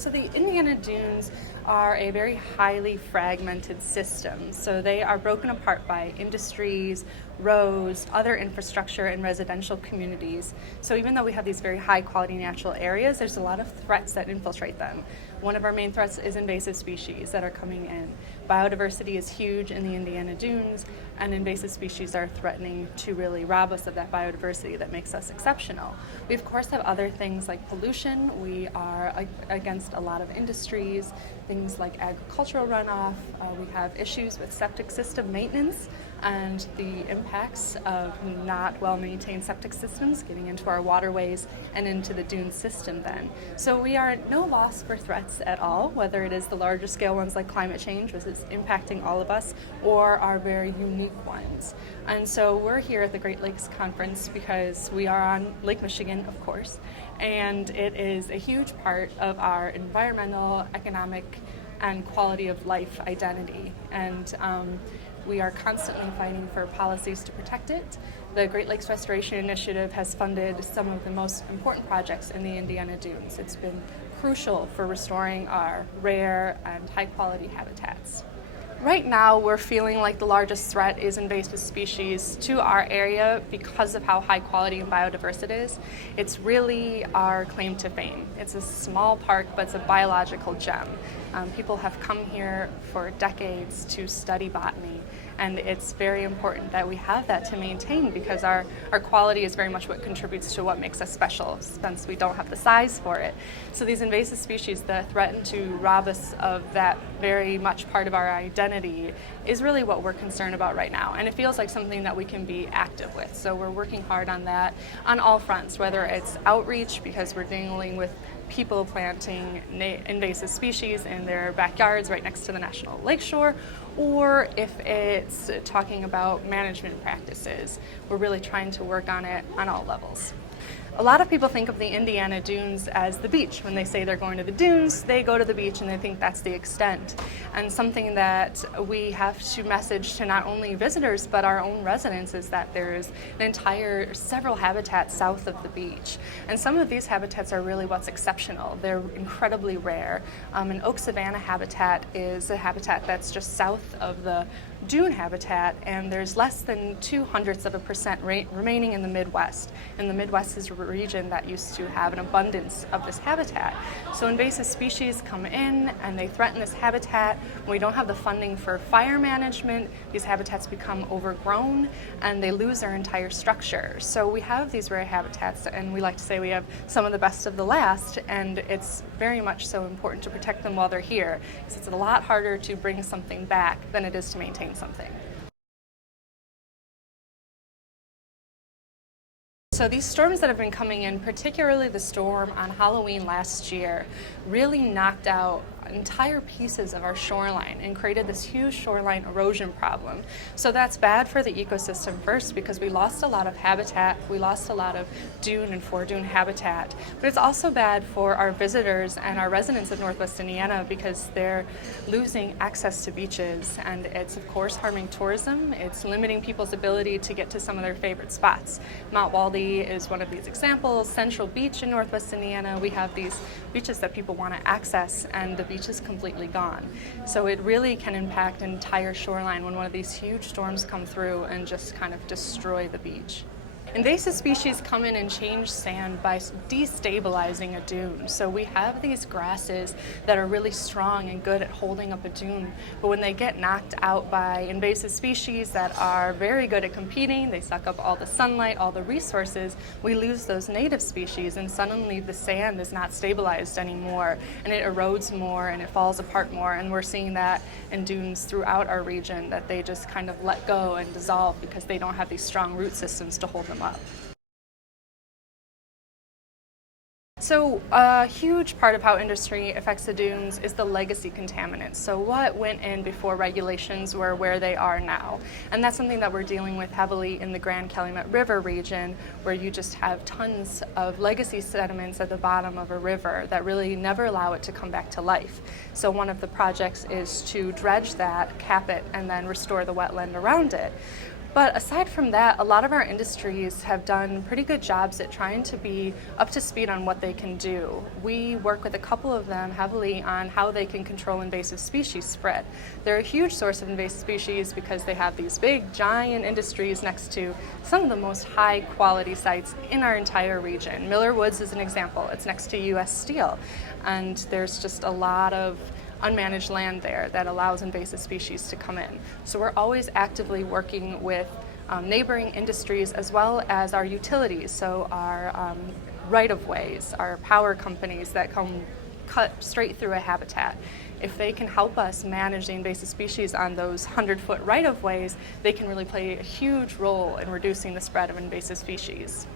So the Indiana Dunes are a very highly fragmented system. So they are broken apart by industries, roads, other infrastructure, and residential communities. So even though we have these very high quality natural areas, there's a lot of threats that infiltrate them. One of our main threats is invasive species that are coming in. Biodiversity is huge in the Indiana Dunes, and invasive species are threatening to really rob us of that biodiversity that makes us exceptional. We of course have other things like pollution. We are against a lot of industries, things like agricultural runoff. We have issues with septic system maintenance and the impacts of not well-maintained septic systems getting into our waterways and into the dune system then. So we are at no loss for threats at all, whether it is the larger scale ones like climate change, which is impacting all of us, or our very unique ones. And so we're here at the Great Lakes Conference because we are on Lake Michigan, of course, and it is a huge part of our environmental, economic, and quality of life identity. And we are constantly fighting for policies to protect it. The Great Lakes Restoration Initiative has funded some of the most important projects in the Indiana Dunes. It's been crucial for restoring our rare and high quality habitats. Right now, we're feeling like the largest threat is invasive species to our area because of how high quality and biodiverse it is. It's really our claim to fame. It's a small park, but it's a biological gem. People have come here for decades to study botany, and it's very important that we have that to maintain because our quality is very much what contributes to what makes us special, since we don't have the size for it. So these invasive species that threaten to rob us of that very much part of our identity is really what we're concerned about right now, and it feels like something that we can be active with. So we're working hard on that on all fronts, whether it's outreach because we're dealing with people planting invasive species in their backyards right next to the National Lakeshore, or if it's talking about management practices. We're really trying to work on it on all levels. A lot of people think of the Indiana Dunes as the beach. When they say they're going to the dunes, they go to the beach and they think that's the extent. And something that we have to message to not only visitors but our own residents is that there's several habitats south of the beach. And some of these habitats are really what's exceptional. They're incredibly rare. An oak savanna habitat is a habitat that's just south of the dune habitat, and there's less than 0.02% remaining in the Midwest. And the Midwest is a region that used to have an abundance of this habitat. So invasive species come in and they threaten this habitat. When we don't have the funding for fire management, these habitats become overgrown and they lose their entire structure. So we have these rare habitats, and we like to say we have some of the best of the last, and it's very much so important to protect them while they're here, because it's a lot harder to bring something back than it is to maintain something. So these storms that have been coming in, particularly the storm on Halloween last year, really knocked out entire pieces of our shoreline and created this huge shoreline erosion problem. So that's bad for the ecosystem first because we lost a lot of habitat, we lost a lot of dune and fore-dune habitat, but it's also bad for our visitors and our residents of Northwest Indiana because they're losing access to beaches, and it's of course harming tourism. It's limiting people's ability to get to some of their favorite spots. Mount Waldy is one of these examples. Central Beach in Northwest Indiana, we have these beaches that people want to access, and the beach is completely gone. So it really can impact an entire shoreline when one of these huge storms come through and just kind of destroy the beach. Invasive species come in and change sand by destabilizing a dune. So we have these grasses that are really strong and good at holding up a dune, but when they get knocked out by invasive species that are very good at competing, they suck up all the sunlight, all the resources, we lose those native species, and suddenly the sand is not stabilized anymore, and it erodes more and it falls apart more, and we're seeing that in dunes throughout our region, that they just kind of let go and dissolve because they don't have these strong root systems to hold them up. So a huge part of how industry affects the dunes is the legacy contaminants. So what went in before regulations were where they are now. And that's something that we're dealing with heavily in the Grand Calumet River region, where you just have tons of legacy sediments at the bottom of a river that really never allow it to come back to life. So one of the projects is to dredge that, cap it, and then restore the wetland around it. But aside from that, a lot of our industries have done pretty good jobs at trying to be up to speed on what they can do. We work with a couple of them heavily on how they can control invasive species spread. They're a huge source of invasive species because they have these big, giant industries next to some of the most high quality sites in our entire region. Miller Woods is an example. It's next to US Steel, and there's just a lot of unmanaged land there that allows invasive species to come in. So we're always actively working with neighboring industries as well as our utilities, so our right-of-ways, our power companies that come cut straight through a habitat. If they can help us manage the invasive species on those 100-foot right-of-ways, they can really play a huge role in reducing the spread of invasive species.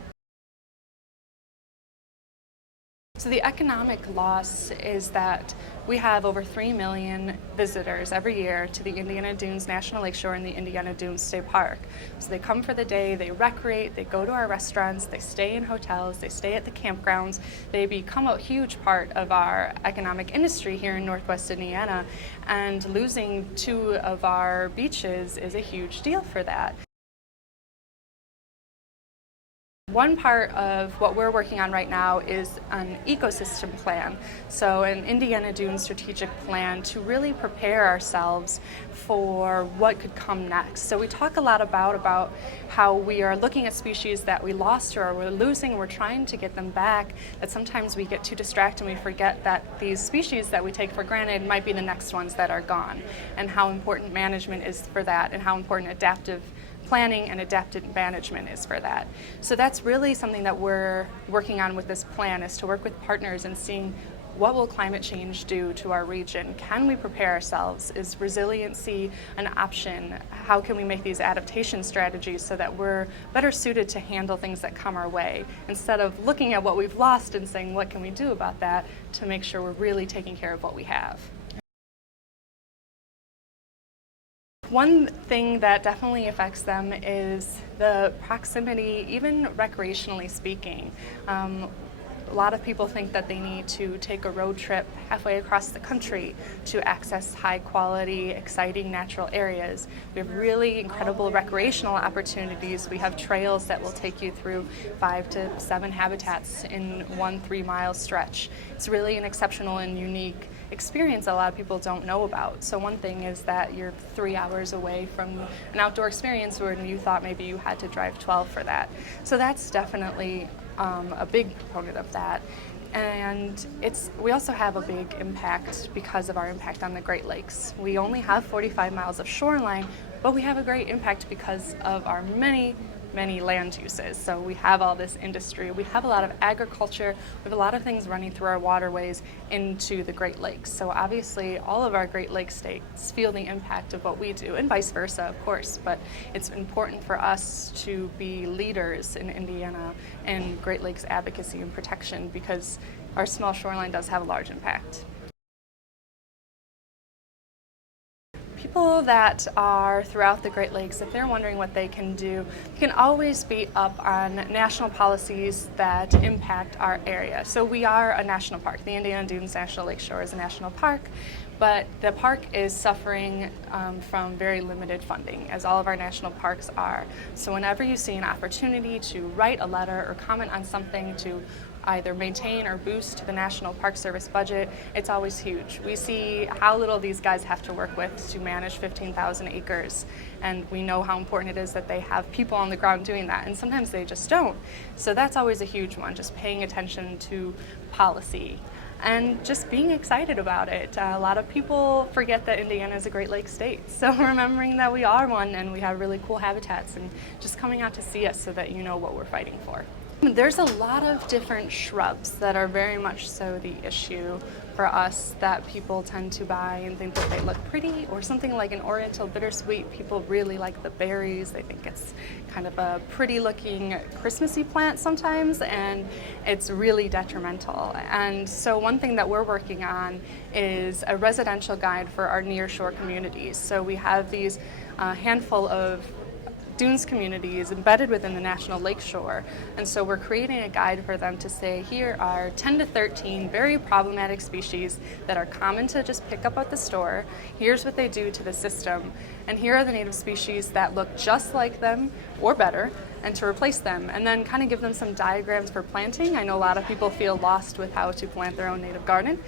So the economic loss is that we have over 3 million visitors every year to the Indiana Dunes National Lakeshore and the Indiana Dunes State Park. So they come for the day, they recreate, they go to our restaurants, they stay in hotels, they stay at the campgrounds. They become a huge part of our economic industry here in Northwest Indiana, and losing 2 of our beaches is a huge deal for that. One part of what we're working on right now is an ecosystem plan, so an Indiana Dunes strategic plan to really prepare ourselves for what could come next. So we talk a lot about how we are looking at species that we lost or we're losing, we're trying to get them back, that sometimes we get too distracted and we forget that these species that we take for granted might be the next ones that are gone, and how important management is for that, and how important adaptive planning and adaptive management is for that. So that's really something that we're working on with this plan, is to work with partners and seeing what will climate change do to our region. Can we prepare ourselves? Is resiliency an option? How can we make these adaptation strategies so that we're better suited to handle things that come our way, instead of looking at what we've lost and saying, what can we do about that, to make sure we're really taking care of what we have. One thing that definitely affects them is the proximity, even recreationally speaking. A lot of people think that they need to take a road trip halfway across the country to access high quality, exciting natural areas. We have really incredible recreational opportunities. We have trails that will take you through 5 to 7 habitats in one 3-mile stretch. It's really an exceptional and unique experience a lot of people don't know about. So one thing is that you're 3 hours away from an outdoor experience where you thought maybe you had to drive 12 for that. So that's definitely a big component of that. And we also have a big impact because of our impact on the Great Lakes. We only have 45 miles of shoreline, but we have a great impact because of our many land uses. So we have all this industry, we have a lot of agriculture, we have a lot of things running through our waterways into the Great Lakes. So obviously all of our Great Lakes states feel the impact of what we do, and vice versa, of course, but it's important for us to be leaders in Indiana in Great Lakes advocacy and protection, because our small shoreline does have a large impact. People that are throughout the Great Lakes, if they're wondering what they can do, you can always be up on national policies that impact our area. So we are a national park. The Indiana Dunes National Lakeshore is a national park, but the park is suffering from very limited funding, as all of our national parks are. So whenever you see an opportunity to write a letter or comment on something to either maintain or boost the National Park Service budget, it's always huge. We see how little these guys have to work with to manage 15,000 acres, and we know how important it is that they have people on the ground doing that, and sometimes they just don't. So that's always a huge one, just paying attention to policy and just being excited about it. A lot of people forget that Indiana is a Great Lakes state, so remembering that we are one and we have really cool habitats, and just coming out to see us so that you know what we're fighting for. There's a lot of different shrubs that are very much so the issue for us, that people tend to buy and think that they look pretty, or something like an oriental bittersweet. People really like the berries. They think it's kind of a pretty looking Christmassy plant sometimes, and it's really detrimental. And so one thing that we're working on is a residential guide for our near shore communities. So we have these handful of dunes communities embedded within the National Lakeshore. And so we're creating a guide for them to say, here are 10 to 13 very problematic species that are common to just pick up at the store. Here's what they do to the system. And here are the native species that look just like them or better, and to replace them. And then kind of give them some diagrams for planting. I know a lot of people feel lost with how to plant their own native garden.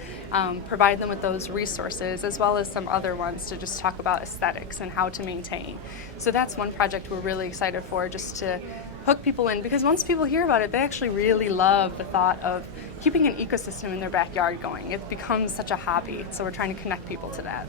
Provide them with those resources, as well as some other ones to just talk about aesthetics and how to maintain. So that's one project we're really excited for, just to hook people in, because once people hear about it, they actually really love the thought of keeping an ecosystem in their backyard going. It becomes such a hobby, so we're trying to connect people to that.